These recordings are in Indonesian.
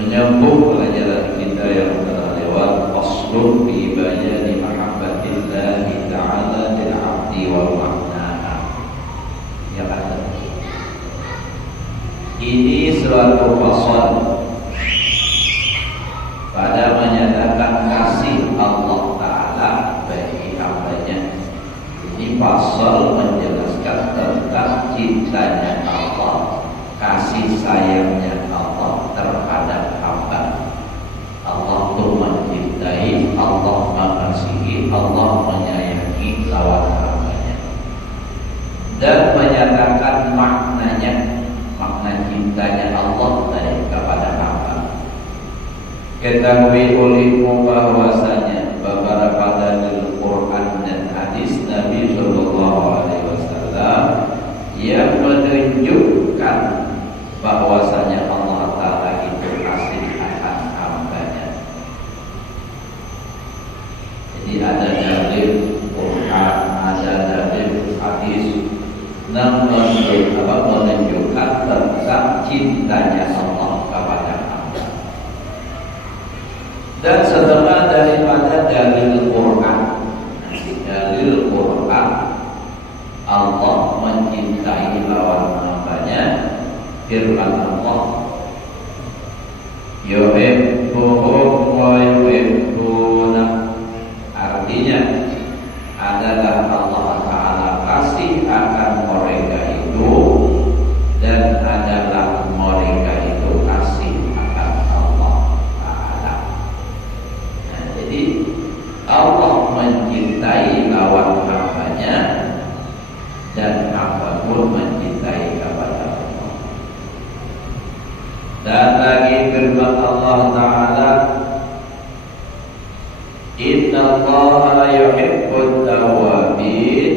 Menyambung pelajaran kita yang telah lewat, faslun fi bayani mahabbatillahi ta'ala lil 'abdi wa ma'naha. Ya kan? Ini suatu fasal pada menyatakan kasih Allah Ta'ala bagi hambanya. Ini fasal menjelaskan tentang cintanya Allah, kasih sayangnya Allah terhadap hamba. Allah itu mencintai, Allah mengasihi, Allah menyayangi lawan hambanya, dan menyatakan maknanya, makna cintanya Allah dari kepada hamba. Ketahui olehmu bahwasanya beberapa dalil Quran dan hadis Nabi Sallallahu Alaihi Wasallam yang menunjukkan bahwasanya Allah Ta'ala itu kasih akan hambanya. Jadi ada dalil Quran, ada dalil hadis yang menunjukkan tentang cintanya Allah kepada hamba. Dan setelah daripada dalil Quran, Allah mencintai lawan hambanya. Firman Allah, yuhibbuhum wa yuhibbuna, artinya adalah Allah Ta'ala kasih akan mereka itu, dan adalah mereka itu kasih akan Allah Ta'ala. Nah, jadi Allah mencintai lawan hambanya, dan hamba pun mencintai kepada Allah. Dan lagi firman Allah Ta'ala, Inna Allaha yuhibbut tawwabin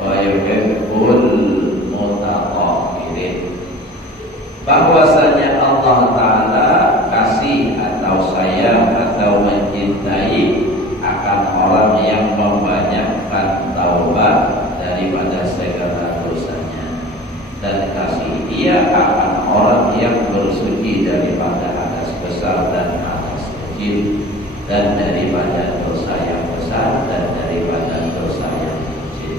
wa yuhibbul mutatahhirin, bahwasanya Allah Ta'ala kasih atau sayang atau mencintai akan orang yang membanyakkan taubat daripada segala dosanya, dan kasih dia akan orang yang bersuci daripada hadas besar dan hadas kecil, dan daripada dosa yang besar dan daripada dosa yang kecil,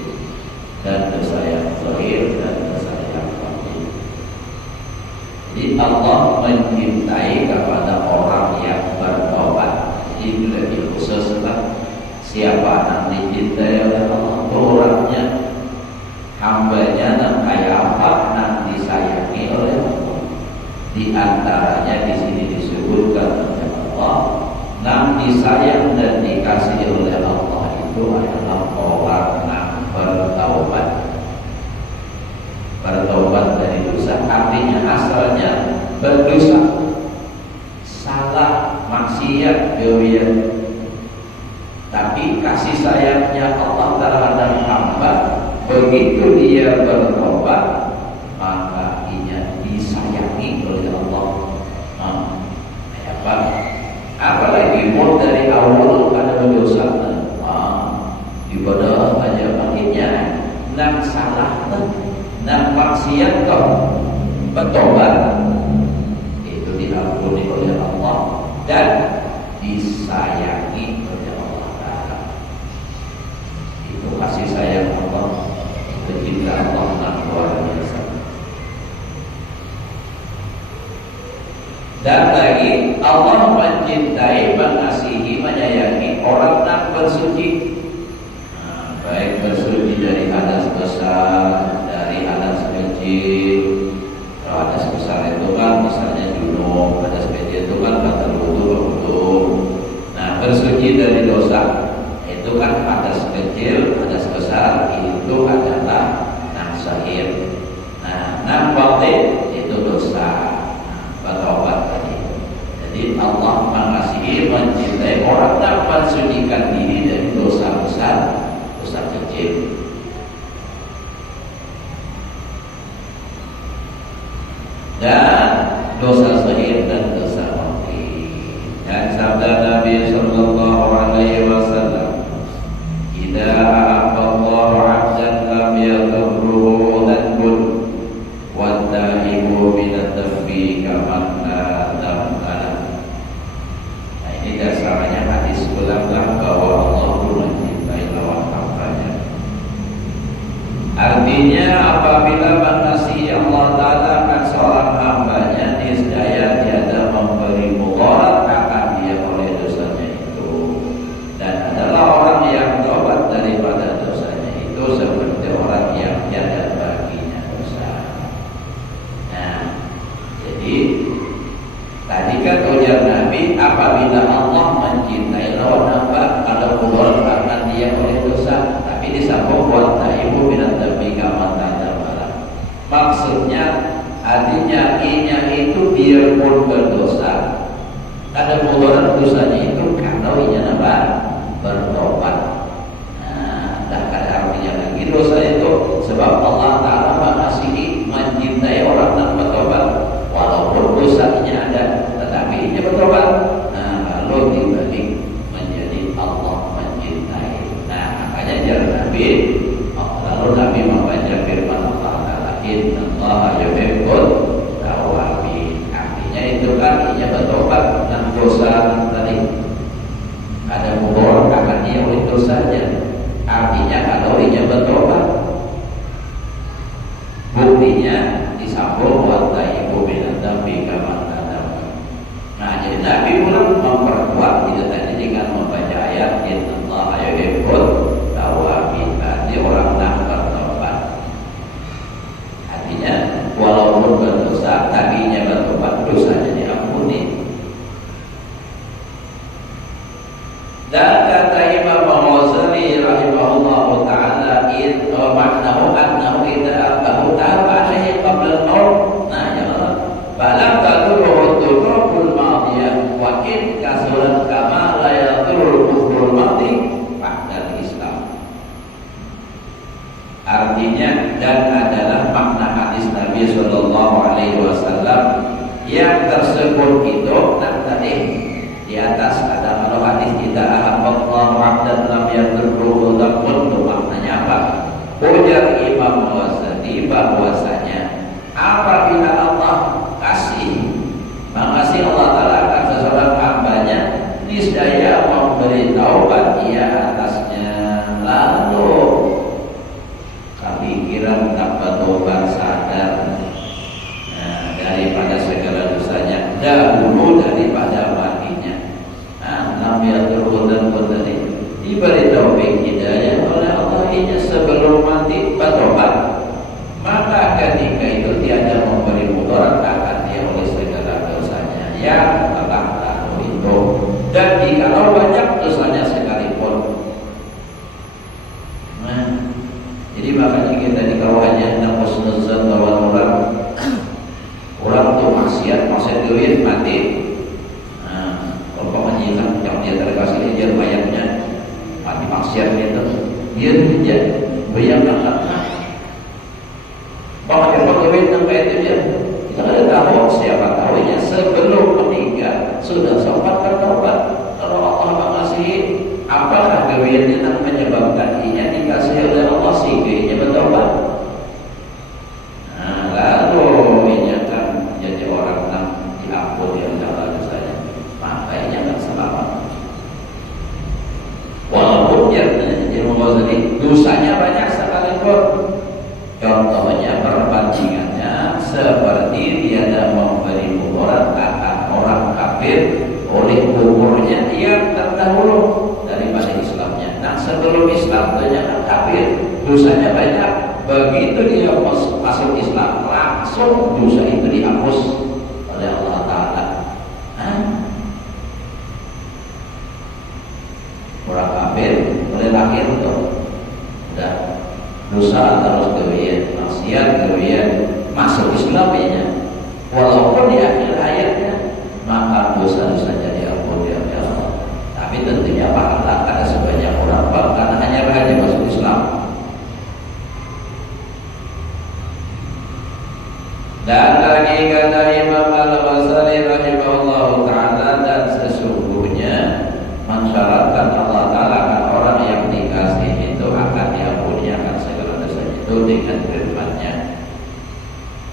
dan dosa yang zahir dan dosa yang batin. Jadi Allah mencintai kepada orang yang bertobat. Ini lebih khusus lah. Siapa yang dicintai oleh Allah, orangnya, hambanya yang kayak apa, yang disayangi oleh Allah. Di antaranya di sini disebutkan oleh Allah, yang disayang dan dikasihi oleh Allah itu adalah orang yang bertaubat. Bertaubat dari dosa, artinya asalnya berdosa, salah, maksiat, dosa. Tapi kasih sayangnya Allah terhadap hamba, begitu dia bertobat, maka ia disayangi oleh Allah. Apalagi mau dari awal ada dosa, ibadah disayangi oleh Allah Ta'ala. Itu kasih sayang Allah, kecinta Allah yang luar biasa. Dan lagi Allah mencintai, mengasihi, menyayangi orang yang bersuci. Baik bersuci dari hadas besar, dari hadas kecil. Kalau hadas besar itu kan misalnya junub, hadas kecil itu kan batal wudu. Nah, bersuci dari dosa itu kan hadas kecil, hadas besar itu adalah sahir. Nah, batin itu dosa. Bertobat tadi. Jadi Allah mengasihi, mencintai orang yang mensucikan diri dari dosa besar, dosa kecil. Dan dosa sahir dan dosa mati. Dan sabda Nabi sallallahu alaihi wasallam, "Idza ahabballahu 'abdan lam yadurruhu dhanbun wa ta'ibu minadz-dzambi kaman la dzambala." Nah, ini dasarnya hadis ulang bahwa Allah mencintai lawan hambanya. Artinya apabila mengasihi Allah Ta'ala akan seorang hambanya, niscaya tiada memberi mudarat akan dia oleh dosanya itu. Dan adalah orang yang taubat daripada dosanya itu seperti orang yang tiada baginya dosa. Nah, jadi tadi kan ujar Nabi, apabila Allah mencintai lawan hamba, ada mudarat akan dia oleh dosa. Tapi disambung wa ta'ibu minadz-dzambi kaman la dzambala. Maksudnya artinya inya itu biarpun berdosa, ada mudarat dosanya itu kalau inya bertobat. Nah, dah ada artinya lagi dosa itu sebab Allah Ta'ala mengasihi, mencintai orang yang bertobat walaupun dosanya ada, tetapi inya bertobat. Nah, lalu dibalik menjadi Allah mencintai. Nah, makanya jalan Nabi, lalu Nabi membaca firman Allah Ta'ala, innallaha yuhibbut tawwabin. Artinya itu kan ia bertobat dan dosa tadi ada mudarat akan dia oleh dosanya. Artinya kalau ia bertobat, buktinya disambung wa ta'ibu minadz-dzambi kaman la dzambala. Nah, jadi Nabi pun memperkuat itu tadi dengan membaca ayat innallaha yuhibbut tawwabin. Berarti orang yang bertobat. Artinya walaupun berdosa, tapi ia bertobat, dosanya diampuni. Dan kata Imam Ghazali rahimahullahu ta'ala, maknahu annahu idza abahu ta'ala alaihi qabla al-maut. Nah, ya Allah, balam tadurruhu dzunubul madiyah wa in kasurat kama la yadurrul kufrul madi ba'dal Islam. Artinya, dan adalah makna hadis Nabi sallallahu alaihi wasallam yang tersebut itu tadi di atas ada kalau hadis kita ahabballahu 'abdan lam yadurruhu dhanbun, itu maknanya apa? Ujar Imam Ghazali bahwasanya apabila Allah mengasihi Allah Ta'ala akan seseorang hambanya, niscaya memberi taubat ia atasnya. Lalu kepikiran tanpa taubat sadar daripada segala dosanya dahulu daripada matinya. Lam yadurruhu dhanbun tadi diberi taufik hidayah oleh Allah ini sebelum mati bertobat, maka ketika itu tiada memberi mudarat akan dia oleh segala dosanya yang telah lalu itu. Dan jikalau banyak dosanya sekalipun. Nah, jadi makanya kita di kawahannya tentang husnuzan bahwa orang tuh maksiat duit mati. Kalau hilang yang dia terkasih dia bayarnya mati maksiat itu dia tidak bayar bahkan kalau duit sampai itu dia kita ada tahu siapa tahunya sebelum meninggal sudah sempat bertobat. Kalau Allah mengasihi, apakah duitnya yang menyebabkan ia dikasih oleh Allah sehingga ia bertobat? Nah, lalu ia kan jadi orang yang diampuni oleh Allah dosanya, makanya nggak selamat. Ghazali, dosanya banyak sekalipun. Contohnya perbandingannya seperti dia memberi kuburan akan orang kafir oleh kuburnya yang terdahulu daripada Islamnya. Nah, sebelum Islam ternyata kafir, dosanya banyak. Begitu dia masuk Islam, langsung dosa itu dihapus oleh Allah Ta'ala. Orang kafir boleh lahir tuh, udah dosa terus kemudian maksiat kemudian masuk Islam ya, walaupun di akhir hayatnya maka dosa-dosanya diampuni oleh Allah. Tapi tentunya pahala ada sebanyak orang karena hanya raja masuk Islam. Dan lagi kata Imam Al-Ghazali rahimahullah ta'ala, dan sesungguhnya mensyaratkan Allah Ta'ala akan orang yang dikasih itu akan diampuni akan segala dosanya itu dengan firman-Nya,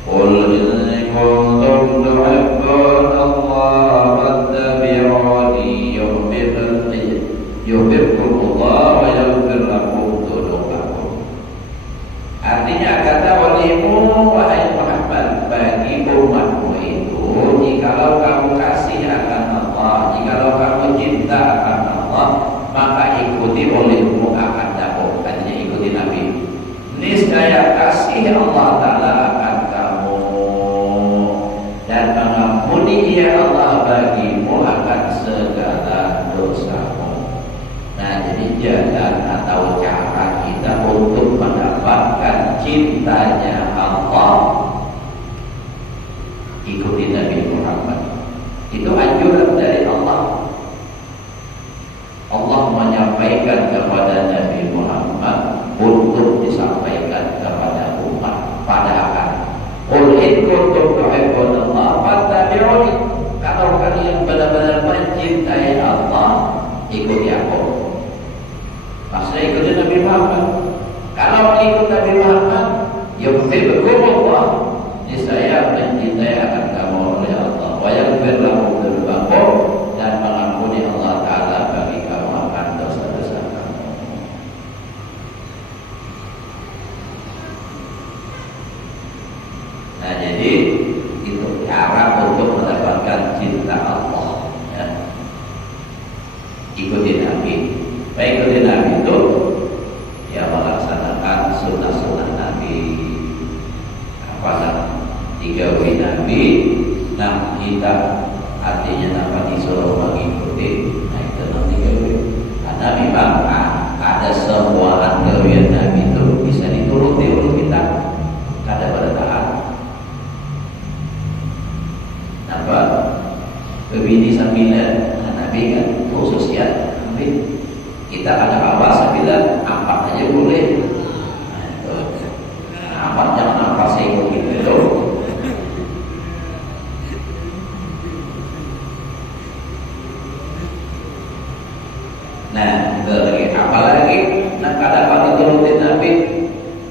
qul in kuntum tuhibbuna Allah fattabi'uni yuhibbukumullah wa yaghfir lakum dzunubakum. Artinya kata walimu wahai Muhammad, bagi umatmu itu, jikalau kamu kasih akan Allah, jikalau kamu cinta akan Allah, maka ikuti olehmu akan dapat. Artinya ikuti Nabi. Niscaya kasih Allah Ta'ala akan kamu dan mengampuni ya Allah bagimu akan segala dosamu. Nah, jadi jalan atau cara kita untuk mendapatkan cintanya Allah, ikuti Nabi Muhammad. Itu anjuran dari Allah. Allah menyampaikan kepada Nabi Muhammad untuk disampaikan kepada umat. Padahal qul in kuntum tuhibbuna Allah fattabi'uni. Kalau kalian benar-benar mencintai Allah, ikuti aku. Maksudnya ikuti Nabi Muhammad. Kalau mengikut Nabi Muhammad, yuhibbukumullah, niscaya mencintai akan kamu oleh Allah. Wa yaghfir lakum dzunubakum, dan mengampuni Allah Ta'ala bagi kamu akan dosa-dosa kamu. Nah, jadi itu cara untuk mendapatkan cinta Allah ya. Ikuti Nabi. Baik, ikuti Nabi itu ya melaksanakan sunnah-sunnah Nabi. Apa digawi Nabi, nah kita artinya dapat disuruh mengikuti. Nah, itu nanti digawi. Karena memang ada semua gawian Nabi itu bisa dituruti oleh kita. Ada pada taat. Apa? Kebini sambilan Nabi kan khusus ya. Nabi kita ada apa sambilan apa aja boleh. Apa jangan apa saya ikut gitu. Nah, itu lagi. Apalagi nak ada apa diturutin Nabi.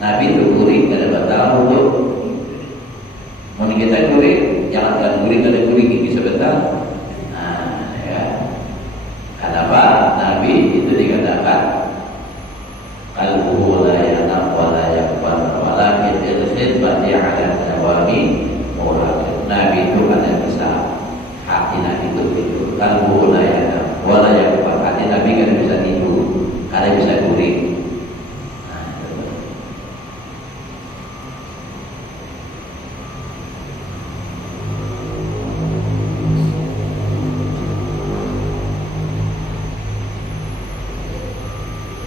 Nabi itu gurih kada batal untuk. Mau kita gurih, jangan kan gurih kada gurih gigi sebentar. Nah, ya. Kenapa Nabi itu dikatakan qalbuhu la yanam wa la yaqbal walakin al-khidmati 'ala dawami murad. Nabi itu ada bisa hati Nabi itu tidur. Qalbuhu la yanam wa la yaqbal, hati Nabi kan bisa tidur, ada bisa gurih.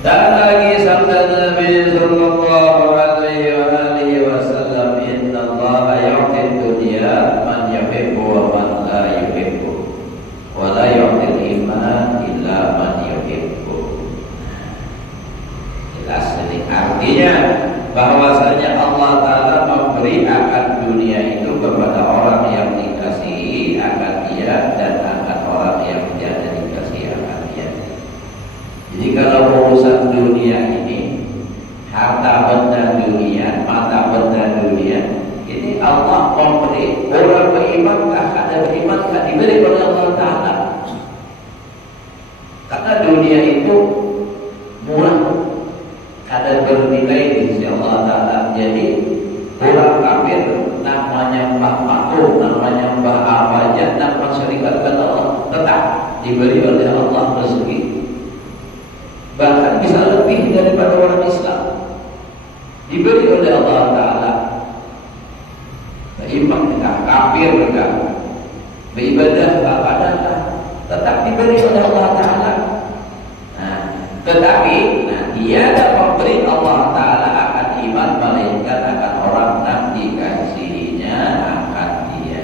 Dan lagi sabda Nabi sallallahu alaihi wasallam, inna Allah yu'ti dunya man yuhibbu wa man la yuhibbu wa la yu'ti iman illa man yuhibbu. Jelas ini artinya bahwasanya Allah Ta'ala memberi akan dunia itu kepada orang yang dikasihi akan dia dan akan orang yang tidak dikasihi akan dia. Jadi kalau urusan dunia ini, harta benda dunia, mata benda dunia, ini Allah memberi. Orang berimankah, ada berimankah, diberi oleh Allah Ta'ala. Karena dunia itu murah, bernilai di sisi Allah Ta'ala. Jadi orang kafir namanya mbah patung, namanya mbah apa aja, nama syarikatkan Allah, tetap diberi oleh Allah rezeki. Bahkan bisa lebih daripada orang Islam, diberi oleh Allah Ta'ala. Beriman mereka, kafir mereka, beribadah kepada tetap diberi oleh Allah Ta'ala. Nah, tetapi tiada pemberi Allah Ta'ala akan iman melainkan akan orang yang dikasihinya akan dia.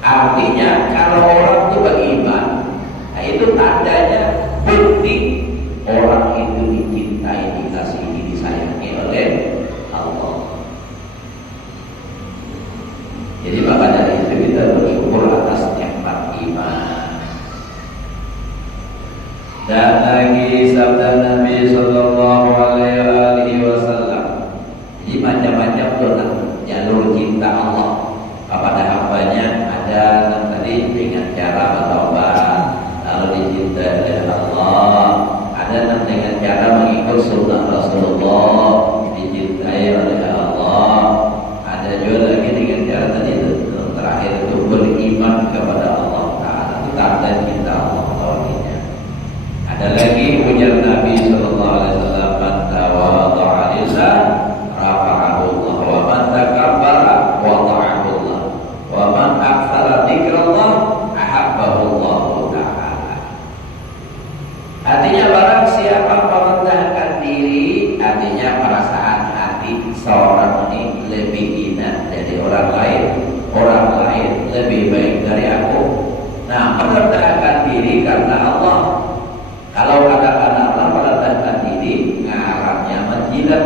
Artinya kalau orang itu beriman, itu tandanya bukti orang itu dicintai, dikasihi, disayangi oleh Allah. Jadi maka dari itu kita bersyukur atas nikmat iman. Dan lagi sabda Nabi Sallallahu Alaihi Wasallam, jadi macam-macam jalur cinta Allah kepada hambanya. Ada tadi dengan cara bertobat lalu dicintai oleh Allah. Ada dengan cara mengikut sunnah Rasulullah dicintai oleh Allah. Ada juga lagi dengan cara tadi itu terakhir itu beriman kepada Allah Ta'ala. Itu tanda cinta Allah Ta'ala. Ada lagi ujar Nabi Sallallahu Alaihi Wasallam, man tawadha'a lillah rafa'ahu Allah, wa man takabbara wada'ahu Allah, wa man aktsara dzikrallah ahabbahu Allah Ta'ala. Artinya barang siapa merendahkan diri, artinya perasaan hati seorang ini lebih hina dari orang lain lebih baik dari aku. Nah, merendahkan diri karena Allah. Kalau katakan Allah merendahkan diri, ngarannya menjilat.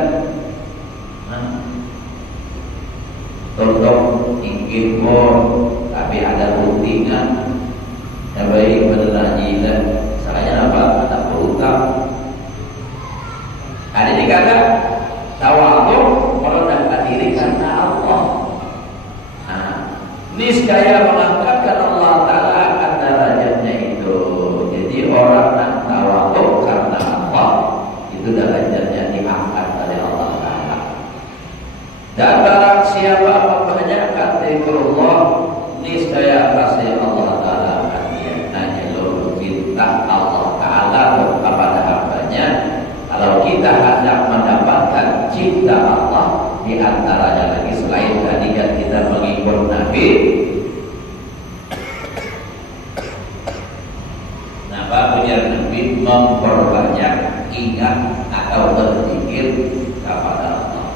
Contoh ingin tapi ada guntingan, ya baik benar jilat. Salahnya apa? Ada berutang. Ada ini kata tawadhu merendahkan diri karena Allah. Niscaya mengangkatkan Allah Ta'ala akan derajatnya itu. Jadi orang yang tawadhu karena Allah itu derajatnya diangkat oleh Allah Ta'ala. Dan barang siapa memperbanyakan zikrullah, niscaya kasih Allah Ta'ala akan hanya jalur cinta Allah Ta'ala kepada hambanya. Kalau kita hendak mendapatkan cinta Allah, di antaranya lagi selain tadi kan kita mengikut Nabi, ujar Nabi memperbanyak ingat atau berzikir kepada Allah.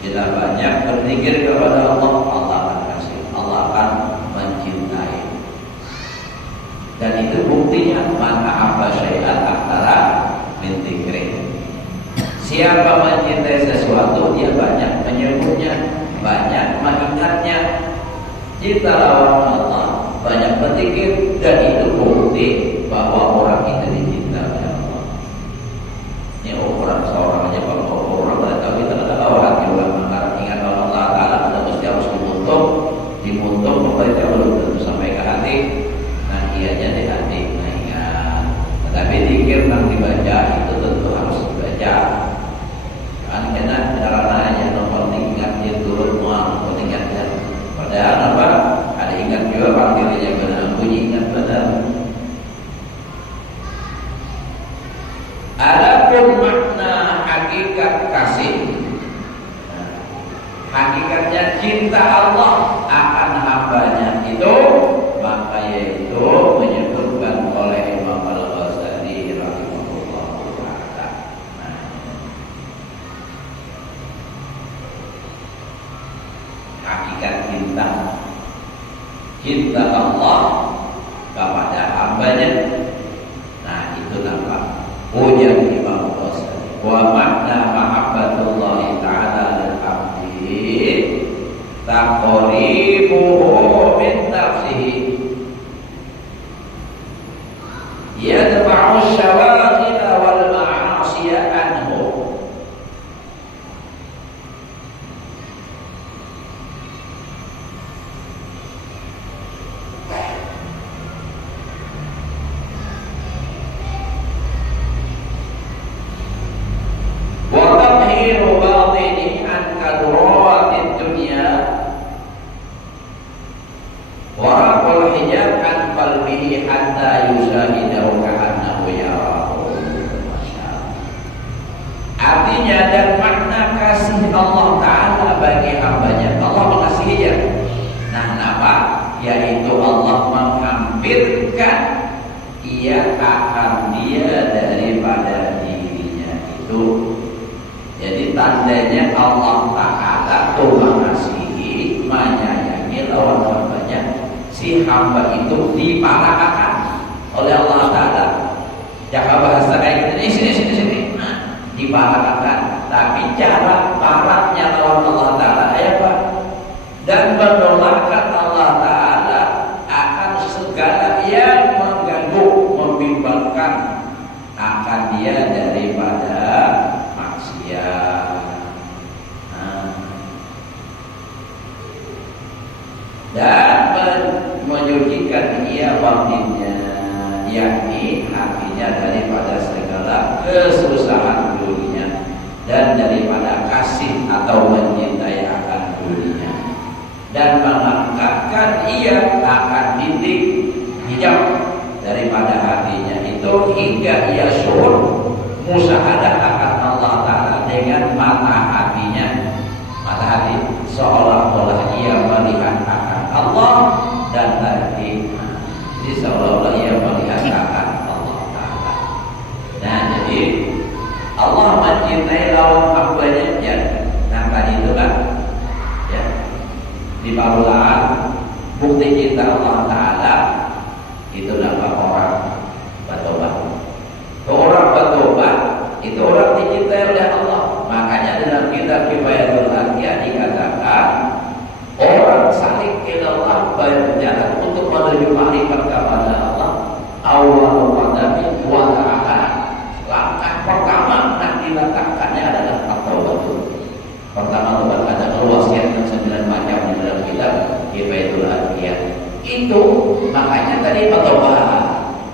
Bila banyak berzikir kepada Allah, Allah akan kasih, Allah akan mencintai. Dan itu buktinya man ahabba syai'an aktsara min dzikri. Siapa mencintai sesuatu, dia banyak menyebutnya, banyak mengingatnya. Cinta lawan Allah, banyak berzikir, dan itu bukti bahwa orang itu dicintai oleh Allah. Ini orang seorang aja, kalau orang pada tahu kita ada bahwa hati orang mengarah ingat Allah Ta'ala, ada mesti harus dimuntung membaca belum tentu sampai ke hati. Nah, ianya di hati, nah ingat. Tetapi zikir yang dibaca itu tentu harus dibaca. Kan kena caranya nomor ingat dia turun mual, ingatnya. Padahal apa? Ada ingat juga parkirnya benar, bunyi ingat benar. Adapun makna hakikat kasih, hakikatnya cinta Allah akan hambanya itu, maka yaitu menyebutkan oleh Imam Al-Ghazali rahimahullah ta'ala. Hakikat cinta Allah kepada hambanya. Nah, itu nampak ujar Imam Ghazali. Wa makna mahabbatullah ta'ala lil abdi taqribuhu min nafsihi yadfa'u syawaghil wal ma'asiya anhu. zahiru batini an kadratid dunya wa raqul hijab an qalbihi hatta yushahidahu ka'annahu yarahu. Artinya dan makna kasih Allah Ta'ala bagi hambanya, Allah mengasihinya. Nah, kenapa? Yaitu Allah menghampirkan ia akan dia daripada dirinya itu. Jadi tandanya Allah Ta'ala itu mengasihi, menyayangi lawan hambanya. Si hamba itu diparahkan oleh Allah Ta'ala. Jangan bahasa kayak gitu, sini. Diparahkan. Tapi cara parahnya lawan Allah Ta'ala apa? Dan menolakkan Allah Ta'ala akan segala yang mengganggu, membimbangkan akan dia daripada maksiat. Dan menyucikan ia batinnya, yakni hatinya daripada segala kesusahan dunia dan daripada kasih atau mencintai akan dunia, dan mengangkatkan ia akan titik hijab daripada hatinya itu hingga ia syukur musyahadah akan Allah Ta'ala dengan mata hatinya. Mata hati seolah-olah ia melihat akan Allah dan tadi jadi seolah-olah ia melihat akan Allah Ta'ala. Nah, jadi Allah mencintai lawan hambanya ya. Nah, tadi itu kan ya, di Barulaan bukti cinta Allah Ta'ala itu dapat orang bertobat. Orang bertobat itu orang dicintai oleh Allah. Makanya dalam kitab Kifayatul Anbiya dikatakan orang salik ilallah berjalan untuk menuju makrifat kepada Allah. Awal qadami wa ta'ala. Langkah pertama yang diletakkannya adalah at-taubat. Pertama tobat ada wasiat yang 9 macam di dalam kitab Kifayatul Anbiya. Itu makanya tadi bertobat.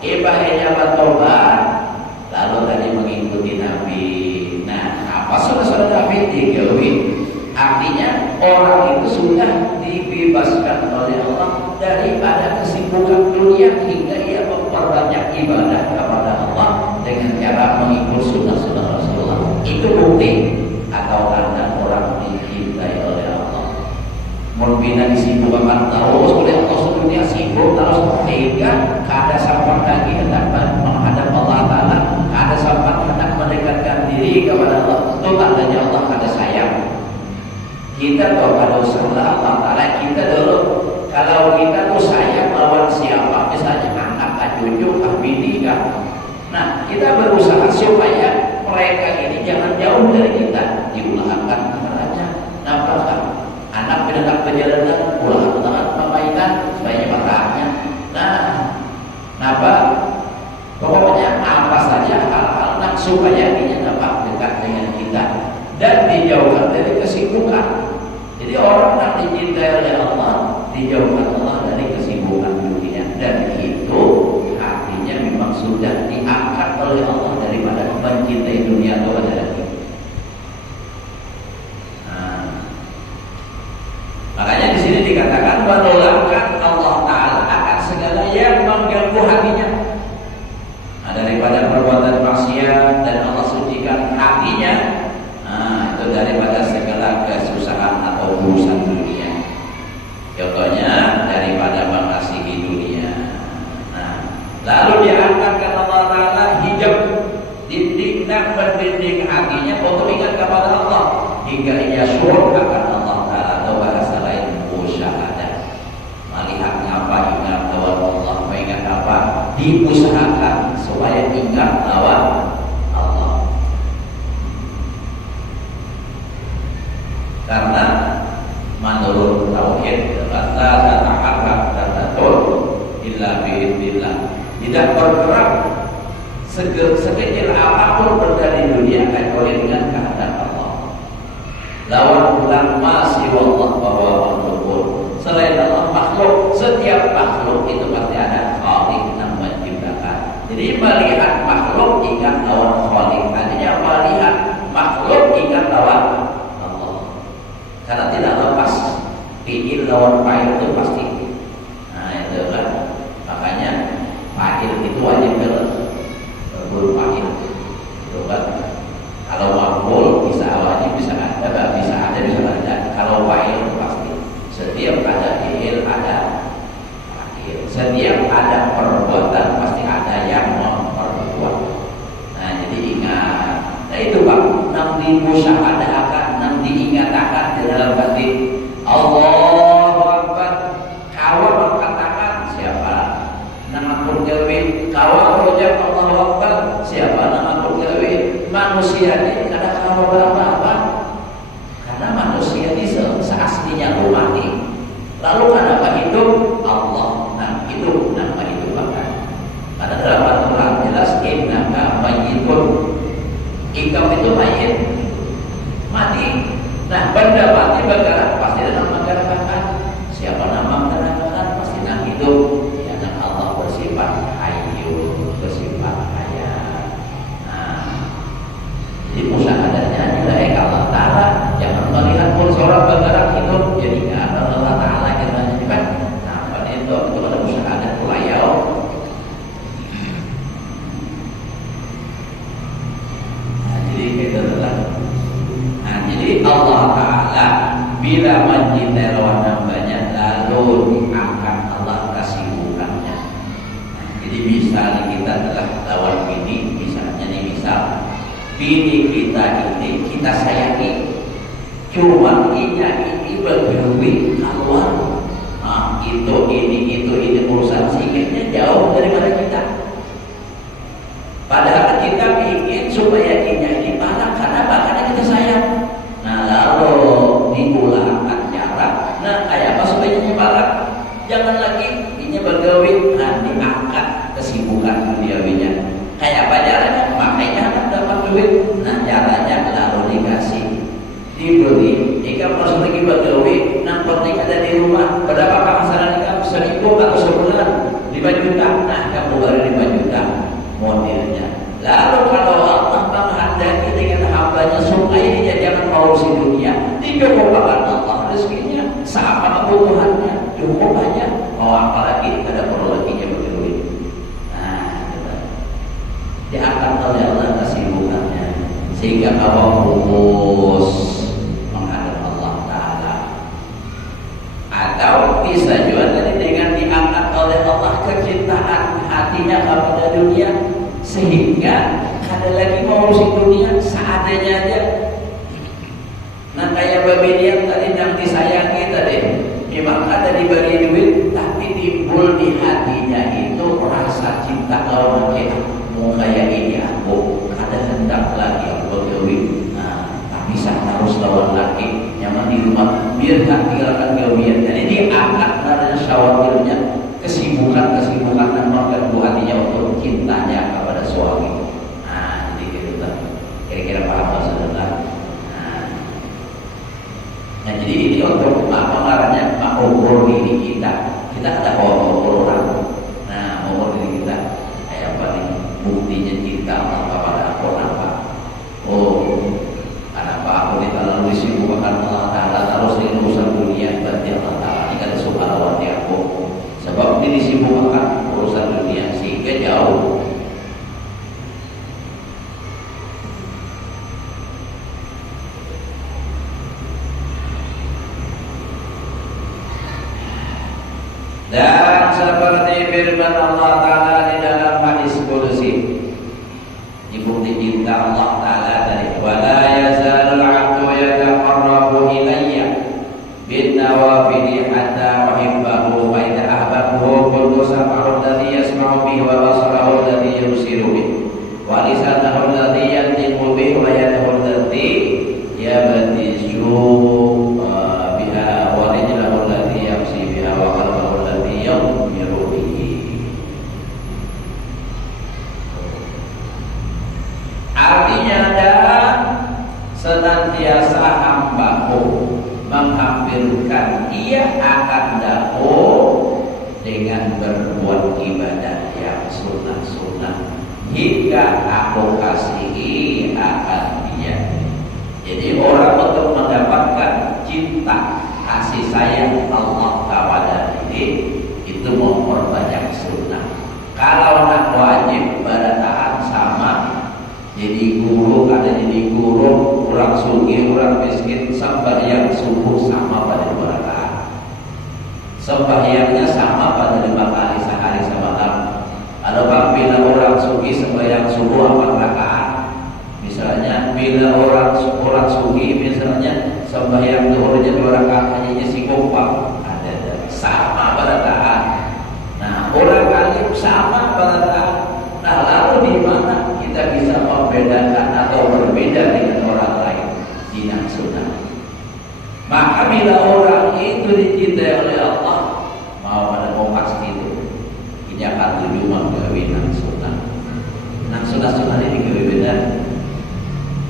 Ibadahnya bertobat. Lalu tadi mengikuti Nabi. Nah, apa saudara Nabi dijauhi? Artinya orang itu sudah dibebaskan oleh Allah daripada kesibukan dunia hingga ia memperbanyak ibadah kepada Allah dengan cara mengikut sunnah-sunnah Rasulullah. Itu bukti atau tanda orang dicintai oleh Allah. Membina disibukkan terus oleh Allah dunia sibuk terus sehingga kada sampai lagi hendak menghadap Allah Ta'ala, kada sampai hendak mendekatkan diri kepada Allah. Itu tandanya Allah kada sayang. Kita tuh kalau salah Allah Ta'ala kita dulu. Kalau kita tuh sayang lawan siapa, misalnya anak, cucu, bini kan. Nah, kita berusaha supaya mereka ini jangan jauh dari kita. Diulahkan caranya. Nampak anak pindah perjalanan, ulah permainan supaya matanya. Nah, napa? Pokoknya apa saja hal-hal supaya dia dapat dekat dengan kita dan dijauhkan dari kesibukan. Jadi orang yang dicintai oleh Allah dijauhkan Allah dari kesibukan dunia, dan itu artinya memang sudah diangkat oleh Allah daripada mencintai dunia atau ada lagi. Nah, makanya di sini dikatakan menolakkan Allah Ta'ala akan segala yang mengganggu hatinya. Nah, daripada perbuatan maksiat dan Allah sucikan hatinya. Nah, itu daripada segala kesusahan atau urusan dunia. Contohnya daripada mengasihi dunia. Nah, lalu diangkatkan Allah Ta'ala hijab dinding dan berdinding hatinya untuk ingat kepada Allah hingga ia syukur akan Allah Ta'ala, atau bahasa lain musyahadah. Melihat apa ingat lawan Allah, mengingat apa diusahakan supaya ingat lawan Allah. Karena menurut tauhid la tata'arraf tatatun illa bi'idznillah. Tidak bergerak sekecil apapun benda di dunia kecuali dengan kehendak Allah. Lawan bulan masih Allah bahwa makhluk selain Allah makhluk, setiap makhluk itu pasti ada khaliq yang menciptakan. Jadi melihat makhluk ingat lawan khaliq, artinya melihat makhluk ingat lawan dimusyahadakan, nang diingatakan di dalam hati. Allahu Akbar. Kawan mengatakan siapa nama kurgawi, kawan rojak Allahu Akbar siapa nama kurgawi. Manusia ini kada kawan apa-apa, karena manusia ini seaslinya mati. Lalu kenapa hidup? Allah nah hidup, nama hidup akan. Karena dalam Al-Quran jelas innaka mayyitun. Ikam itu mayit, mati. Nah benda mati bergerak pasti dalam masyarakat. Siapa nama masyarakat pasti nak hidup. Ya dan Allah bersifat hayyun, bersifat hayat. Nah, jadi musyahadatnya juga Allah Ta'ala. Jangan melihat pun seorang bergerak hidup jadi ada Allah Ta'ala kita kan. Nah pada itu ada musyahadat pelayau. Jadi Allah Ta'ala bila mencintai lawan hambanya lalu diangkat Allah kesibukannya. Jadi misalnya kita telah lawan bini, misalnya nih bini kita ini kita sayangi, cuma ini bergeruwi keluar. Nah ini urusan sikitnya jauh daripada kita. Padahal kita ingin supaya ini balak karena kita sayang. Nah lalu diulangkan cara. Nah kayak apa supaya ini balak? Jangan lagi ini bergawi, nah diangkat kesibukan duniawinya. Kayak apa caranya? Makanya akan dapat duit. Nah caranya lalu dikasih, diberi. Jika pas lagi bergawi, nah penting ada di rumah. Berapa penghasilan kamu? 1.000 atau sebulan? 5 juta. Nah kamu baru 5 juta modelnya. Lalu kalau Allah menghendaki dengan hambanya supaya dia jangan mengurusi dunia, dicukupkan Allah rezekinya sama kebutuhannya, cukup aja. Oh apalagi ada perlu lagi dia berduit. Nah, diangkat oleh Allah kesibukannya sehingga kamu fokus menghadap Allah Ta'ala. Atau bisa juga dengan diangkat oleh Allah kecintaan hatinya kepada dunia sehingga ada lagi mengurusi dunia seadanya aja. Nah kayak babi yang tadi yang disayangi tadi, memang ada diberi duit, tapi timbul di hatinya itu rasa cinta kalau mau kayak ini aku ada hendak lagi aku bergawi. Nah tapi saya harus lawan laki nyaman di rumah biar tak tinggalkan gawian. Jadi diangkat dari syawatirnya kesibukan dan mengganggu hatinya untuk cintanya kepada suami. Nah, jadi gitu kan. Kira-kira paham maksudnya? Nah, jadi ini untuk apa ngarannya? Mengukur diri kita. Kita ada mengukur orang. Nah, mengukur diri kita. Kayak apa nih? Buktinya cinta kepada aku apa? Oh, kenapa aku ditaruh disibukkan Allah Ta'ala terus dengan urusan dunia berarti Allah Ta'ala ini kan subhanahu aku. Sebab ini disibukkan urusan dunia sehingga jauh. Dan seperti firman Allah Ta'ala di dalam hadis qudsi, bukti cinta Allah Ta'ala dari wala yazalul 'abdu yataqarrabu ilayya bin nawafil hatta uhibbahu wa idza ahbabtuhu kuntu sam'ahu alladhi yasma'u bihi wa basarahu alladhi yubsiru bihi wa lisanahu alladhi yantiqu bihi wa yadahu allati yabtishu biha wa rijluhu allati yamshi biha wa qalbuhu alladhi yamiru bihi. Artinya adalah senantiasa hambaku menghampirkan ia akan dakwah dengan berbuat ibadah yang sunnah-sunnah hingga aku kasihi akan dia. Jadi orang untuk mendapatkan cinta kasih sayang Allah kepada diri itu memperbanyak sunnah. Kalau nak wajib berataan sama, jadi guru ada jadi guru, orang sugih, orang miskin, sembahyang subuh sama pada 2 rakaat. Sembahyangnya sama pada 5 kali sehari semalam. Adapun bila orang sugih sembahyang subuh 4 rakaat, misalnya bila orang orang katanya si kompak ada sama berataan. Nah orang alim sama berataan. Nah lalu di mana kita bisa membedakan atau berbeda dengan orang lain di sunnah? Maka bila orang itu dicintai oleh Allah, mau pada mau pasti itu ini akan tuju menggawi sunnah. Sunnah ini digawi beda.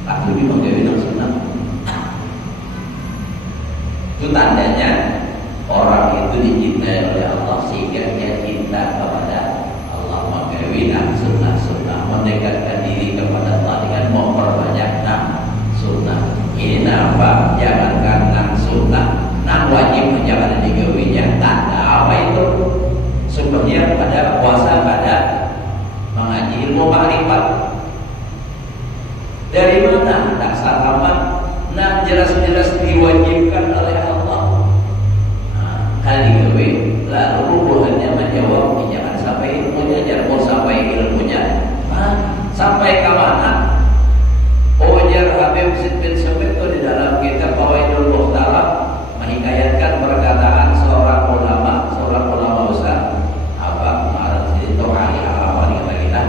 Tak tuju menggawi sunnah. Itu tandanya orang itu dicintai oleh Allah sehingga dia cinta kepada Allah, menggawi sunnah, mendekatkan diri kepada Allah dengan memperbanyak sunnah. Ini nampak jangankan sunnah, wajib jangan digawinya. Tanda apa itu? Sebenarnya pada puasa, pada mengaji ilmu makrifat. Dari mana dasar amat? Jelas-jelas diwajibkan oleh Allah. Kali digawe, lalu rubuhannya menjawab, jangan sampai ilmunya, jangan sampai ilmunya. Sampai ke mana? Ujar Habib Zaid bin Sabit itu di dalam kitab Fawaidul Mukhtalaf menghikayatkan perkataan seorang ulama besar. Apa kemarin Sidin Tohari apa dikata kita?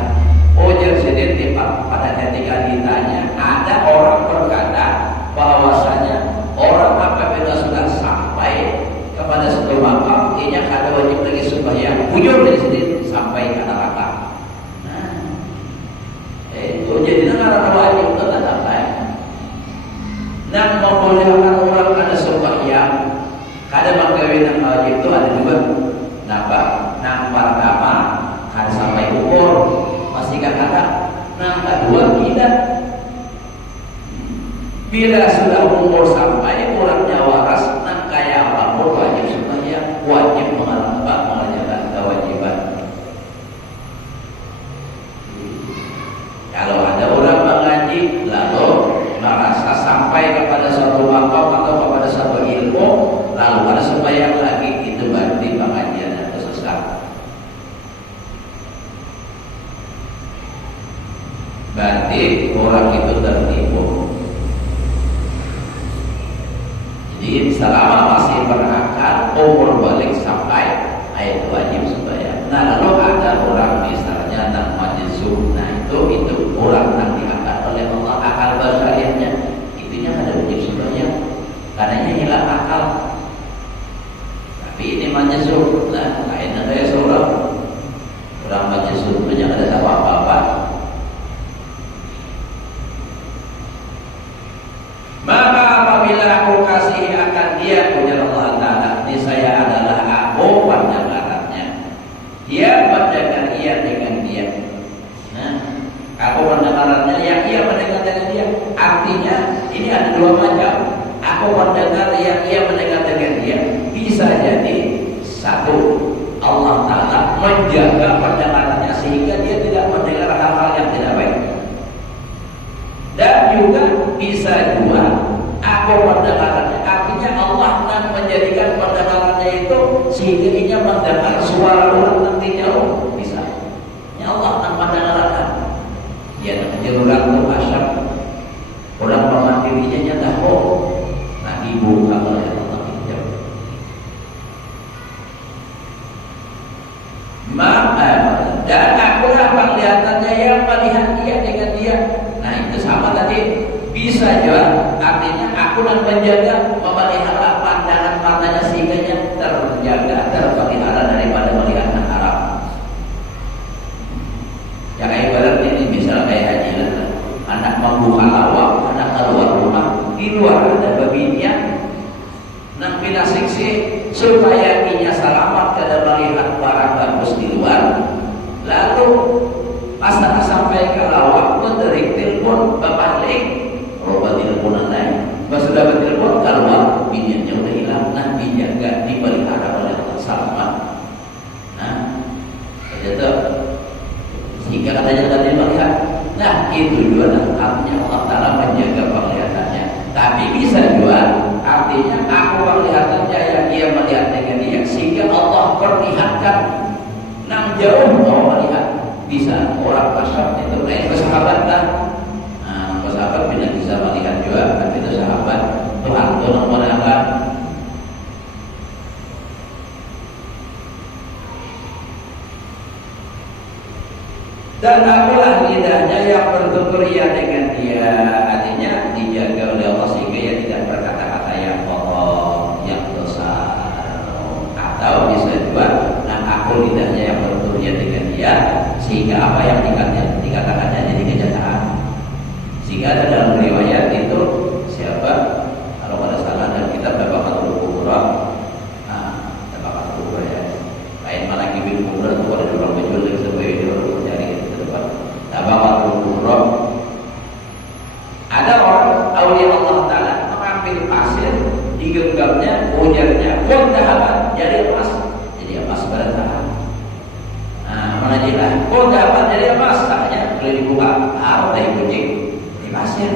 Ujar Sidin pada ketika ditanya, ada orang berkata bahwasanya orang apabila sudah sampai kepada satu makam, ia ada wajib lagi sembahyang. Bujur dari sini sampai ke neraka. Itu jadi negara wajib itu tak sampai. Nah, membolehkan orang ada sembahyang, kada menggawi wajib itu ada juga. Pertama, kada sampai umur, pastikan ada. Kedua tidak. Bila sudah umur sampai orangnya waras, kaya apapun wajib sembahyang, wajib mengerjakan kewajiban. Kalau ada orang mengaji lalu merasa sampai kepada suatu makam atau kepada suatu ilmu, lalu ada sembahyang lagi, itu berarti pengajiannya tersesat. Berarti orang itu tertipu. Jadi selama masih berakal, umur balik sampai, itu wajib sembahyang. Nah lalu ada orang misalnya nak majlis sunnah itu orang yang diangkat oleh Allah akal basariahnya, itunya ada wajib sembahyang, karenanya hilang akal. Tapi ini majlis sunnah, lain ada ya seorang majlis sunnahnya ada tahu apa-apa. Maka apabila aku kasih akan dia, punya Allah Ta'ala, ini saya adalah aku pendengarannya, dia mendengar ia dengan dia. Aku pendengarannya yang ia mendengar dengan dia. Artinya ini ada dua macam. Aku mendengar yang ia mendengar dengan dia. Bisa jadi satu, Allah Ta'ala menjaga pendengarannya sehingga dia tidak mendengar hal-hal yang tidak baik. Dan juga bisa dua, aku pendengarannya, artinya Allah akan menjadikan pendengarannya itu sehingga ia mendengar suara orang nanti jauh. Bisa. Ya Allah akan mendengarkan. Dia namanya orang itu asyam, orang pemandirinya nyata nah ibu kamu ya Allah jauh. Dan akulah penglihatannya yang melihat dia dengan dia. Nah itu sama tadi. Bisa juga artinya aku yang menjaga, memelihara pandangan matanya sehingga terjaga, terpelihara daripada melihat haram. Ya kayak ibarat ini misal kayak haji lah, anak membuka lawak, anak keluar rumah, di luar ada babinya, nang pina seksi supaya inya selamat kada melihat barang bagus di luar. Lalu pas sampai ke lawak, menderik telepon balik. Roba teleponan lain, pas sudah bertelepon keluar, biniannya udah hilang. Nah dijaga, dipelihara oleh Allah selamat. Nah, ternyata sehingga katanya tadi melihat. Nah itu juga artinya Allah Ta'ala menjaga penglihatannya. Tapi bisa juga artinya aku penglihatannya yang dia melihat dengan dia, sehingga Allah perlihatkan nang jauh mau melihat. Bisa orang pasal itu lain bersahabat lah. Sahabat bila bisa melihat juga, tapi itu sahabat Tuhan itu mengenalkan Dan akulah lidahnya yang bertutur ia dengan dia. Artinya dijaga oleh Allah sehingga ia tidak berkata-kata yang kotor, yang dosa. Atau bisa juga, nah aku lidahnya yang bertutur ia dengan dia, sehingga apa yang dikatakannya jadi kenyataan. Sehingga ada dalam riwayat itu siapa? Kalau pada salah dalam kitab Tabaqatul Kubra, Tabaqatul Kubra ya. Lain malah Ibnu Kubra itu pada orang berjual lagi sampai di orang mencari ke depan. Tabaqatul Kubra. Ada orang aulia Allah Taala mengambil pasir, digenggamnya, ujarnya, kondahaban jadi emas, pada tangan. Nah, mana jelas? Kondahaban jadi emas, taknya boleh dibuka. Tahu dari kucing di pasir.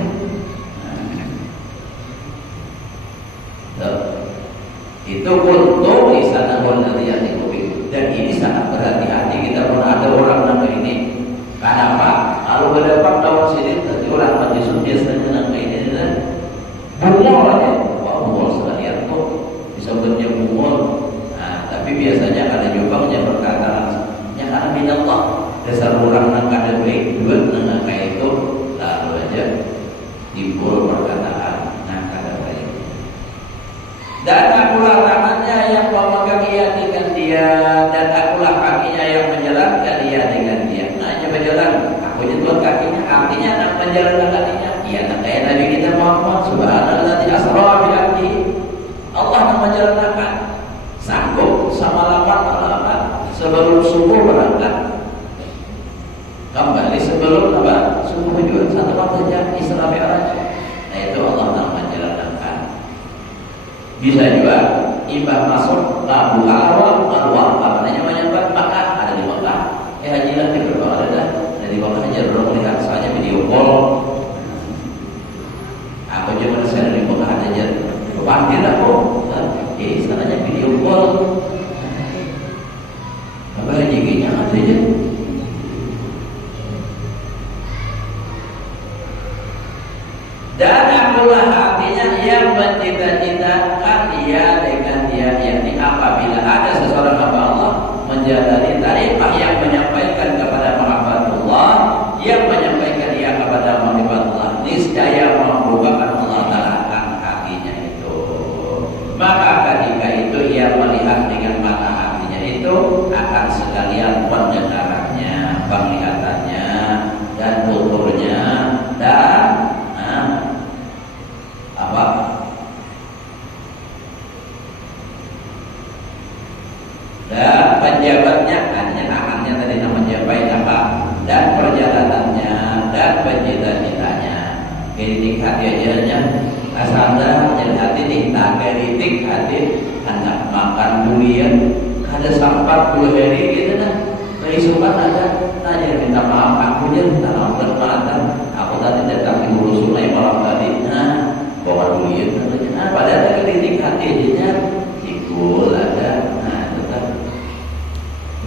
Itu untuk di sana nanti yang dikopi. Dan ini sangat berhati-hati. Kita pernah ada orang nama ini. Kenapa? Kalau berdapat daun sini, nanti orang majlis biasanya nama ini dan bungol aja. Wah, bungol sekalian tuh bisa bentuk bungol. Nah, tapi biasanya ada juga yang berkata, yang karena minallah dasar orang yang kada baik dua nang kayak itu lalu aja dibul perkataan nah kada baik. Dan akulah tangannya yang memegang ia dengan dia, dan akulah kakinya yang menjalankan dia dengan dia. Nah, dia berjalan, aku nyentuh kakinya, artinya nak menjalankan kakinya. Iya, nak kayak Nabi kita Muhammad subhanallah asra bi abdi. Allah yang menjalankan, sanggup sama lapan sebelum subuh berangkat, kembali sebelum apa? Subuh juga 1 jam Isra Mi'raj. Nah, itu Allah yang menjalankan. Bisa juga ibadah masuk Abu Awal keluar apa namanya menyebut Makkah, ada di Makkah. Haji nanti berapa ada di Makkah aja belum melihat soalnya video call. Aku cuma saya di Makkah aja. Panggil aku. Sananya video call. Apa hajinya ada aja. Dan akulah hatinya yang mencita-citakan dia dengan dia, yakni apabila ada seseorang hamba Allah menjalani tarifah yang menyampaikan kepada mahabbatullah, yang menyampaikan dia kepada mahabbatullah, niscaya membukakan Allah Ta'ala akan hatinya itu. Maka ketika itu ia melihat dengan mata hatinya itu akan sekalian pendengarannya, penglihatannya, dan tuturnya, dan dan penjabatnya, hanya tangannya tadi nama jabat apa, dan perjalanannya, dan pencita-citanya. Kritik hati aja, asanda jadi hati tinta kritik hati, hendak makan durian, ada sampah 10 hari gitu nah, keisupan ada, tanya minta maaf, aku je minta maaf bermata, aku tadi datang di Hulu Sungai malam tadi, nah bawa durian, nah padahal kritik hati aja, ikut ada.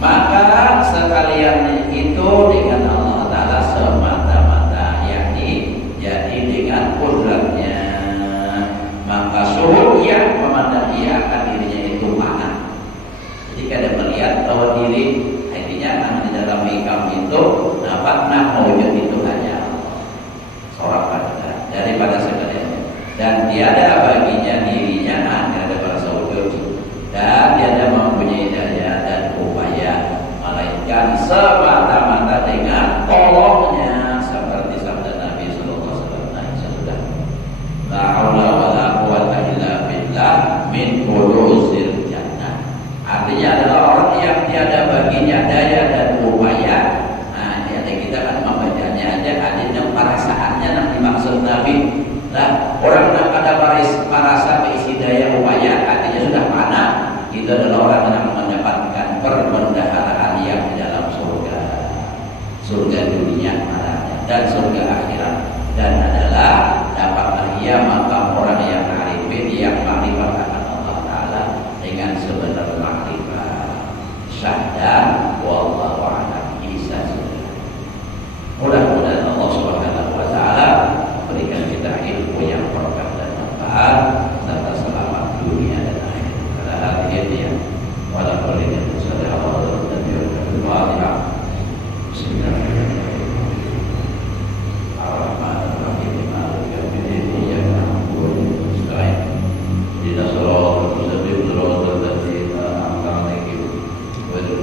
Maka sekalian itu dengan Allah Ta'ala semata-mata, yakni jadi dengan kudratnya. Maka suruh ia memandang ia akan dirinya itu mana. Jadi kada melihat bahwa diri artinya di dalam ikam itu dapat wujud itu hanya seorang pada daripada segalanya. Dan tiada baginya dirinya ada pada wujud, dan tiada mempunyai daya dan upaya, melainkan semata-mata dengan tolongnya, seperti sabda Nabi Sallallahu Alaihi Wasallam. Nah, sudah. La haula wala quwwata illa billah min huluzil jannah. Artinya adalah orang yang tiada baginya daya dan upaya. Nah, kita kan membacanya aja, adanya perasaannya yang dimaksud Nabi. Nah, orang yang ada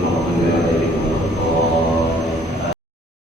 warahmatullahi wabarakatuh.